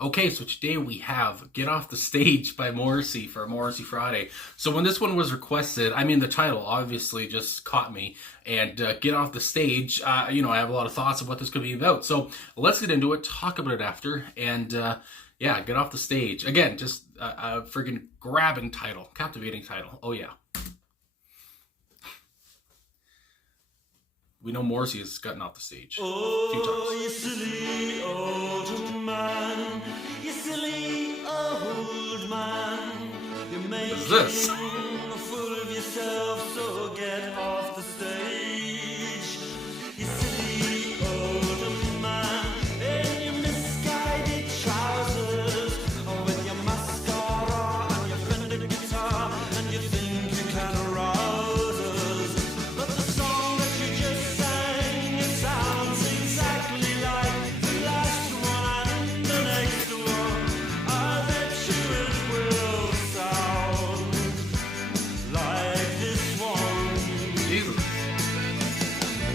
Okay, so today we have Get Off the Stage by Morrissey for Morrissey Friday. So when this one was requested, I mean, the title obviously just caught me. And Get Off the Stage, I have a lot of thoughts of what this could be about. So let's get into it, talk about it after, and yeah, Get Off the Stage. Again, just a friggin' grabbing title, captivating title. Oh, yeah. We know Morrissey has gotten off the stage a few times. You silly old man, you silly old man, you're making this? a fool of yourself, so get off the stage. You silly old man, in your misguided trousers, with your mascara and your Fender guitar, and you think you can arouse us. But the song that you just sang, it sounds exactly like the last one and the next one. I bet you it will sound like this one. Jesus.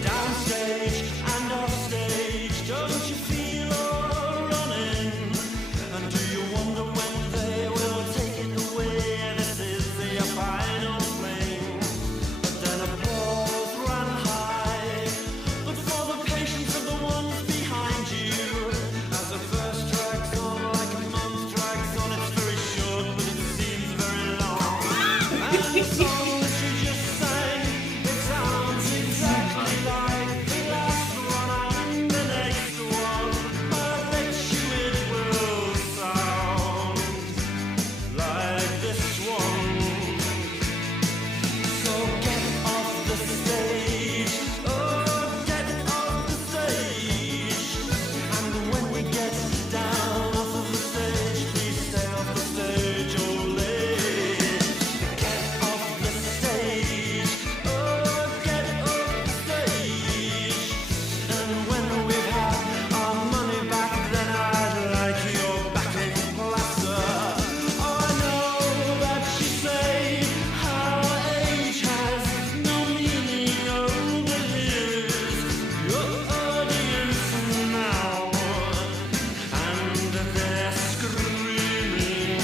Downstage and offstage, don't you feel all running? And do you wonder when they will take it away? This is the final thing. But then applause ran high. But for the patience of the ones behind you, as the first drags on like a month drags on, it's very short, but it seems very long. And the song that you just sang, it sounds exactly like the last one and the next one. I bet you it will sound like this one. So get off the stage, oh, get off the stage. And when we get down off of the stage, please stay off the stage, oh lady. Get off the stage, oh, get off the stage. And when we've had our money back, then I'd like your backing plaster. Oh, I know that you say how age has no meaning over years. Your audience now, and they're screaming.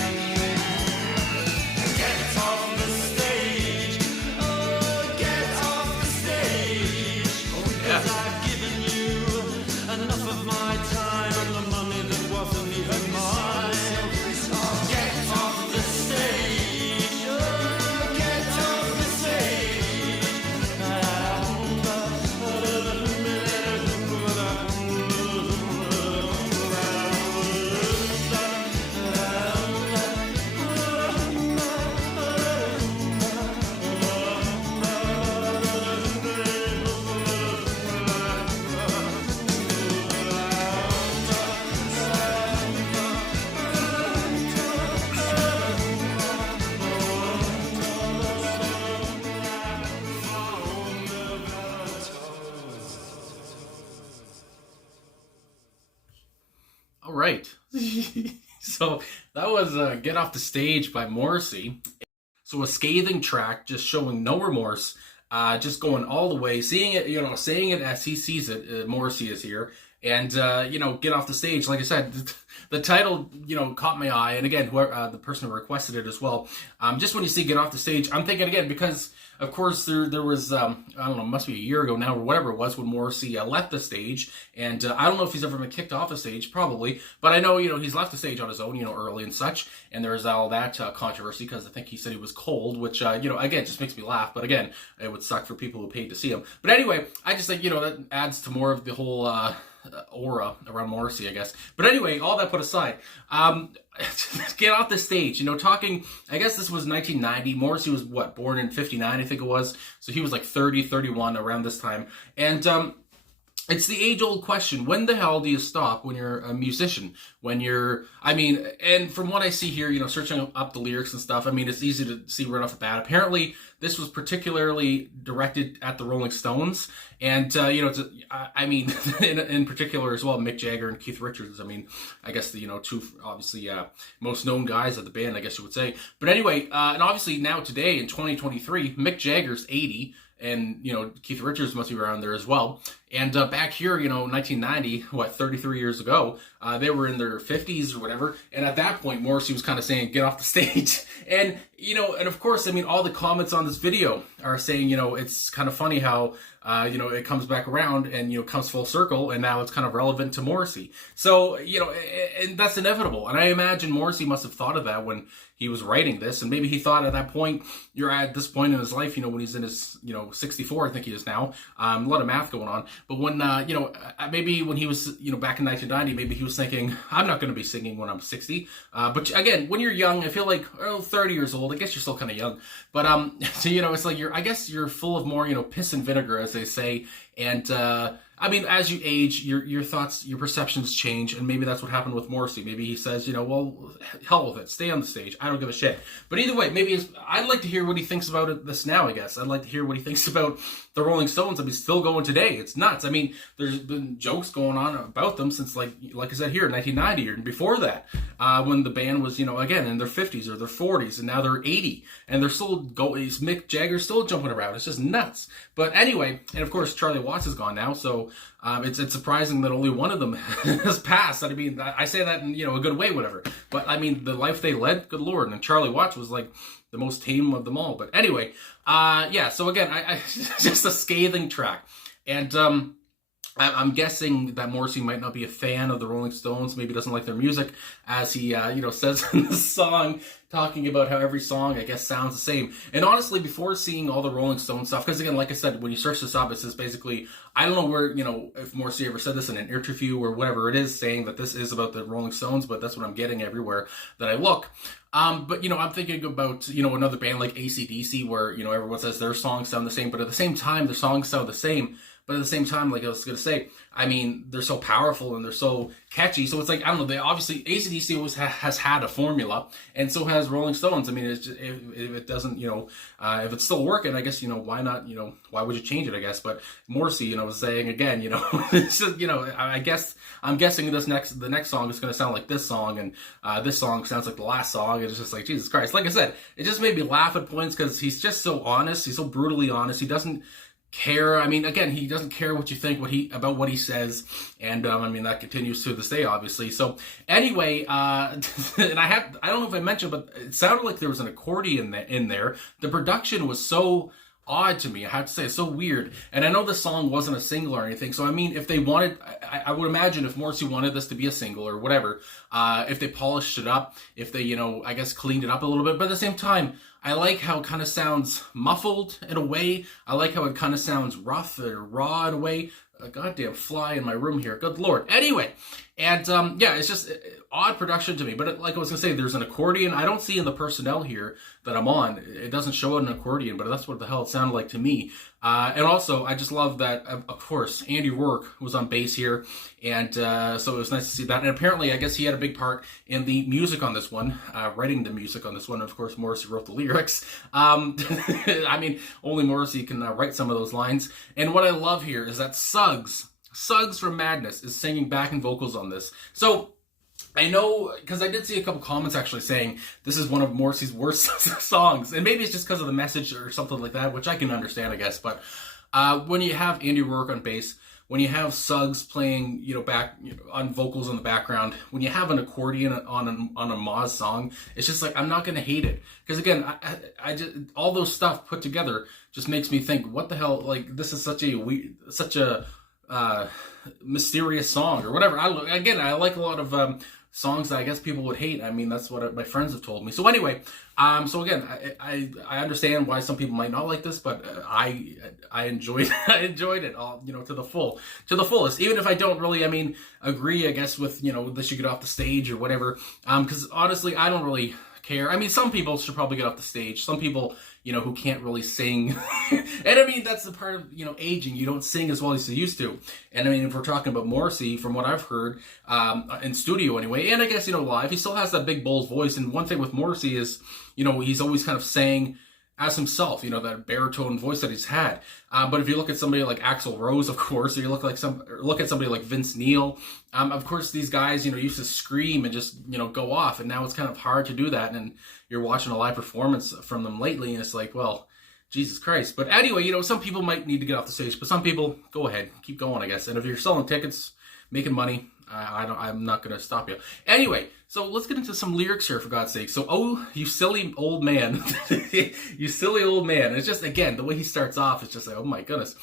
Get off the stage, oh, get off the stage. Yeah. Because I've given you enough of my time and the money that wasn't even mine. Oh, get off the stage, oh, get off the stage. All right. So that was Get Off the Stage by Morrissey. So a scathing track, just showing no remorse, just going all the way, seeing it, saying it as he sees it. Morrissey is here, and Get Off the Stage. Like I said, the title, caught my eye, and again, the person who requested it as well. Just when you see Get Off the Stage, I'm thinking again because. Of course, there was, I don't know, must be a year ago now or whatever it was when Morrissey left the stage. And I don't know if he's ever been kicked off the stage, probably. But I know, he's left the stage on his own, early and such. And there's all that controversy because I think he said he was cold, which, again, just makes me laugh. But again, it would suck for people who paid to see him. But anyway, I just think, that adds to more of the whole aura around Morrissey, I guess. But anyway, all that put aside, Get Off the Stage, talking, I guess this was 1990. Morrissey was, born in 59, I think it was. So he was like 30, 31 around this time. And it's the age-old question. When the hell do you stop when you're a musician? And from what I see here, searching up the lyrics and stuff, it's easy to see right off the bat. Apparently, this was particularly directed at the Rolling Stones. And, in particular as well, Mick Jagger and Keith Richards. I guess the, two, obviously, most known guys of the band, I guess you would say. But anyway, and obviously now today in 2023, Mick Jagger's 80. and Keith Richards must be around there as well. And back here, 1990, 33 years ago, they were in their 50s or whatever. And at that point, Morrissey was kind of saying, "Get off the stage." And and of course, I mean, all the comments on this video are saying, it's kind of funny how it comes back around and comes full circle, and now it's kind of relevant to Morrissey. So and that's inevitable. And I imagine Morrissey must have thought of that when he was writing this, and maybe he thought at that point, you're at this point in his life, when he's in his 64, I think he is now. A lot of math going on, but when maybe when he was back in 1990, maybe he was thinking, I'm not going to be singing when I'm 60. But again, when you're young, I feel like 30 years old, I guess you're still kind of young. But so it's like I guess you're full of more piss and vinegar, as they say, and I mean, as you age, your thoughts, your perceptions change, and maybe that's what happened with Morrissey. Maybe he says, well, hell with it, stay on the stage. I don't give a shit. But either way, maybe I'd like to hear what he thinks about this now, I guess. I'd like to hear what he thinks about the Rolling Stones. I mean, still going today. It's nuts. I mean, there's been jokes going on about them since, like I said here, 1990 or before that, when the band was, again, in their 50s or their 40s, and now they're 80, and they're still going. Mick Jagger's still jumping around. It's just nuts. But anyway, and of course, Charlie Watts is gone now, so it's surprising that only one of them has passed. I mean, I say that in a good way, whatever. But I mean, the life they led, good Lord. And Charlie Watts was like the most tame of them all. But anyway, yeah. So again, I just a scathing track, and I'm guessing that Morrissey might not be a fan of the Rolling Stones. Maybe doesn't like their music, as he says in the song, talking about how every song, I guess, sounds the same. And honestly, before seeing all the Rolling Stone stuff, because again, like I said, when you search this up, it says basically, I don't know where, if Morrissey ever said this in an interview or whatever it is, saying that this is about the Rolling Stones, but that's what I'm getting everywhere that I look. But, I'm thinking about, another band like AC/DC, where, everyone says their songs sound the same, but at the same time, their songs sound the same. But at the same time, like I was going to say, I mean, they're so powerful and they're so catchy. So it's like, I don't know, they obviously, AC/DC always has had a formula, and so has Rolling Stones. I mean, it's just, if it doesn't, if it's still working, I guess, why not, why would you change it, I guess? But Morrissey, was saying again, it's just, I guess, I'm guessing the next song is going to sound like this song, and this song sounds like the last song. It's just like, Jesus Christ. Like I said, it just made me laugh at points because he's just so honest. He's so brutally honest. He doesn't care. I mean, again, he doesn't care what you think about what he says, and I mean, that continues to this day, obviously. So anyway, and I don't know if I mentioned, but it sounded like there was an accordion in there. The production was so odd to me, I have to say. It's so weird. And I know the song wasn't a single or anything, so I mean, if they wanted, I would imagine if Morrissey wanted this to be a single or whatever, if they polished it up, if they, I guess, cleaned it up a little bit. But at the same time, I like how it kind of sounds muffled in a way. I like how it kind of sounds rough or raw in a way. A goddamn fly in my room here. Good Lord. Anyway, and yeah, it's just odd production to me. But like I was going to say, there's an accordion. I don't see in the personnel here that I'm on, it doesn't show an accordion, but that's what the hell it sounded like to me. And also, I just love that, of course, Andy Rourke was on bass here. And so it was nice to see that. And apparently, I guess he had a big part in the music on this one, writing the music on this one. Of course, Morrissey wrote the lyrics. I mean, only Morrissey can write some of those lines. And what I love here is that Suggs from Madness is singing backing vocals on this. So I know, because I did see a couple comments actually saying this is one of Morrissey's worst songs, and maybe it's just because of the message or something like that, which I can understand, I guess. But when you have Andy Rourke on bass, when you have Suggs playing, back on vocals in the background, when you have an accordion on a Moz song, it's just like, I'm not gonna hate it, because again, I just, all those stuff put together just makes me think, what the hell? Like, this is such a mysterious song or whatever. I like a lot of songs that I guess people would hate. I mean, that's what my friends have told me. So anyway, so again, I understand why some people might not like this, but I enjoyed it all, to the fullest. Even if I don't really, agree, I guess, with they should get off the stage or whatever. Because honestly, I don't really care. I mean, some people should probably get off the stage. Some people, who can't really sing. And I mean, that's the part of, aging. You don't sing as well as you used to. And I mean, if we're talking about Morrissey, from what I've heard, in studio anyway, and I guess, live, he still has that big bold voice. And one thing with Morrissey is, he's always kind of sang as himself, that baritone voice that he's had. But if you look at somebody like Axl Rose, of course, or you look at somebody like Vince Neil, of course, these guys, used to scream and just, go off. And now it's kind of hard to do that. And you're watching a live performance from them lately, and it's like, well, Jesus Christ. But anyway, you know, some people might need to get off the stage, but some people, go ahead, keep going, I guess. And if you're selling tickets, making money, I'm not going to stop you. Anyway, so let's get into some lyrics here, for God's sake. So, oh, you silly old man. You silly old man. It's just, again, the way he starts off is just like, oh my goodness.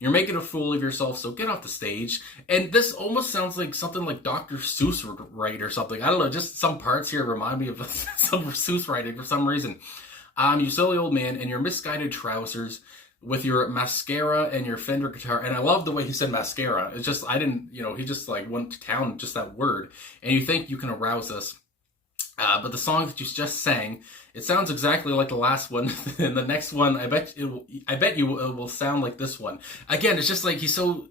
You're making a fool of yourself, so get off the stage. And this almost sounds like something like Dr. Seuss would write or something. I don't know, just some parts here remind me of some Seuss writing for some reason. You silly old man in your misguided trousers with your mascara and your Fender guitar. And I love the way he said mascara. It's just, he just like went to town, just that word. And you think you can arouse us. But the song that you just sang, it sounds exactly like the last one. And the next one, I bet you it will sound like this one. Again, it's just like he's so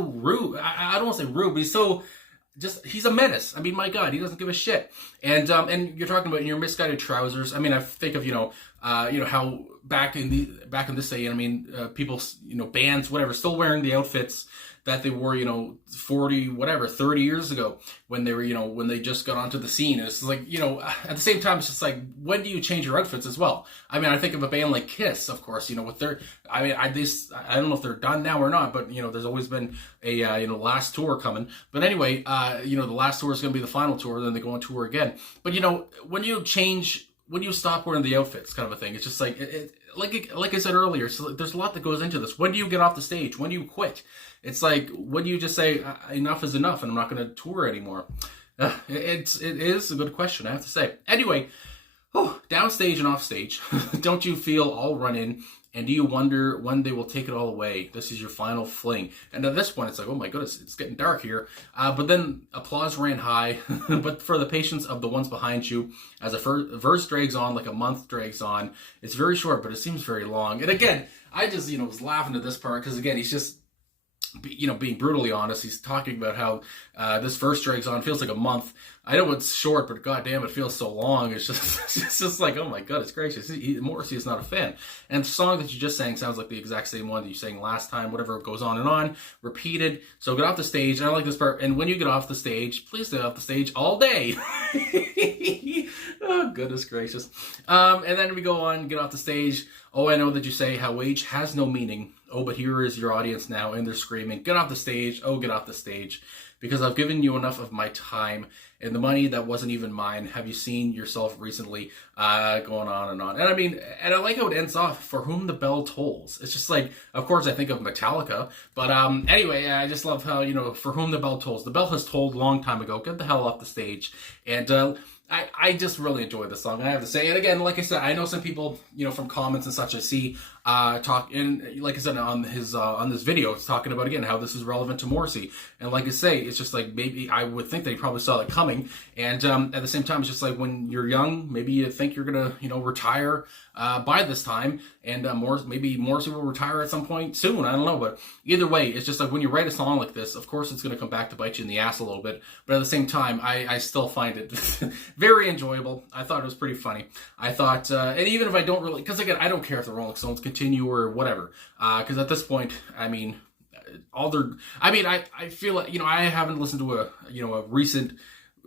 rude. I don't want to say rude, but he's a menace. I mean, my God, he doesn't give a shit. And you're talking about in your misguided trousers. I mean, I think of how back in this day, I mean, people, bands, whatever, still wearing the outfits that they wore, 30 years ago when they were, when they just got onto the scene. And it's like, at the same time, it's just like, when do you change your outfits as well? I mean, I think of a band like Kiss, of course, with their, I don't know if they're done now or not, but, there's always been a, last tour coming. But anyway, the last tour is going to be the final tour, then they go on tour again. But, when you stop wearing the outfits kind of a thing, it's just like, like I said earlier, so there's a lot that goes into this. When do you get off the stage? When do you quit? It's like, when do you just say, enough is enough and I'm not going to tour anymore? It is a good question, I have to say. Anyway, downstage and offstage. Don't you feel all run in? And do you wonder when they will take it all away? This is your final fling. And at this point, it's like, oh my goodness, it's getting dark here. But then applause ran high. But for the patience of the ones behind you, as a verse drags on, like a month drags on, it's very short, but it seems very long. And again, I just, was laughing at this part because, again, he's just, being brutally honest. He's talking about how this verse drags on, feels like a month. I know it's short, but goddamn, it feels so long. It's just like, oh my goodness gracious. Morrissey is not a fan. And the song that you just sang sounds like the exact same one that you sang last time. Whatever, it goes on, repeated. So get off the stage. And I like this part. And when you get off the stage, please stay off the stage all day. Oh, goodness gracious. And then we go on, get off the stage. Oh, I know that you say how age has no meaning. Oh, but here is your audience now, and they're screaming, get off the stage, oh, get off the stage, because I've given you enough of my time, and the money that wasn't even mine. Have you seen yourself recently? Going on and on. And I mean, and I like how it ends off, for whom the bell tolls. It's just like, of course, I think of Metallica, but anyway, I just love how, for whom the bell tolls. The bell has tolled a long time ago. Get the hell off the stage. And I just really enjoy the song, I have to say. And again, like I said, I know some people, from comments and such, I see talk, and like I said on this video, it's talking about again how this is relevant to Morrissey. And like I say, it's just like, maybe I would think they probably saw that coming. And at the same time, it's just like, when you're young, maybe you think you're gonna retire by this time, and maybe Morrissey will retire at some point soon. I don't know, but either way, it's just like, when you write a song like this, of course it's gonna come back to bite you in the ass a little bit. But at the same time, I still find it very enjoyable. I thought it was pretty funny. I thought, and even if I don't really, because again, I don't care if the Rolling Stones continue or whatever, because at this point, I mean, I feel like, I haven't listened to a recent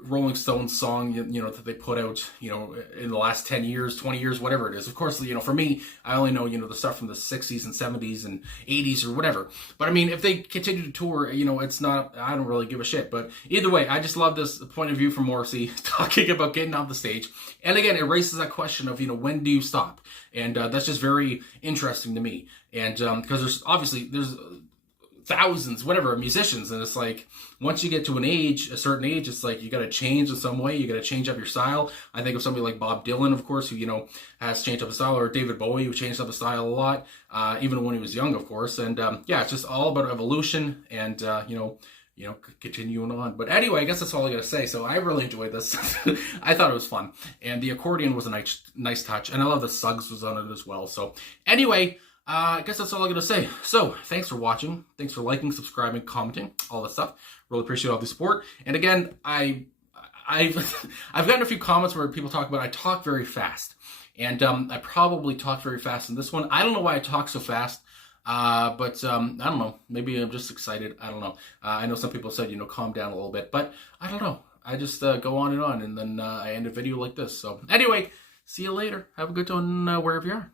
Rolling Stones song, that they put out, in the last 10 years, 20 years, whatever it is. Of course, for me, I only know, the stuff from the 60s and 70s and 80s or whatever. But I mean, if they continue to tour, it's not, I don't really give a shit. But either way, I just love this point of view from Morrissey talking about getting off the stage. And again, it raises that question of, when do you stop? And that's just very interesting to me. And because there's thousands, whatever, musicians, and it's like, once you get to a certain age, it's like, you got to change in some way, you got to change up your style. I think of somebody like Bob Dylan, of course, who, has changed up his style, or David Bowie, who changed up his style a lot, even when he was young, of course. And yeah, it's just all about evolution and, continuing on. But anyway, I guess that's all I got to say. So I really enjoyed this. I thought it was fun. And the accordion was a nice touch. And I love that Suggs was on it as well. So anyway, I guess that's all I'm going to say. So, thanks for watching. Thanks for liking, subscribing, commenting, all that stuff. Really appreciate all the support. And again, I've gotten a few comments where people talk about I talk very fast. And I probably talk very fast in this one. I don't know why I talk so fast. But I don't know. Maybe I'm just excited. I don't know. I know some people said, calm down a little bit. But I don't know. I just go on, and then I end a video like this. So, anyway, see you later. Have a good one wherever you are.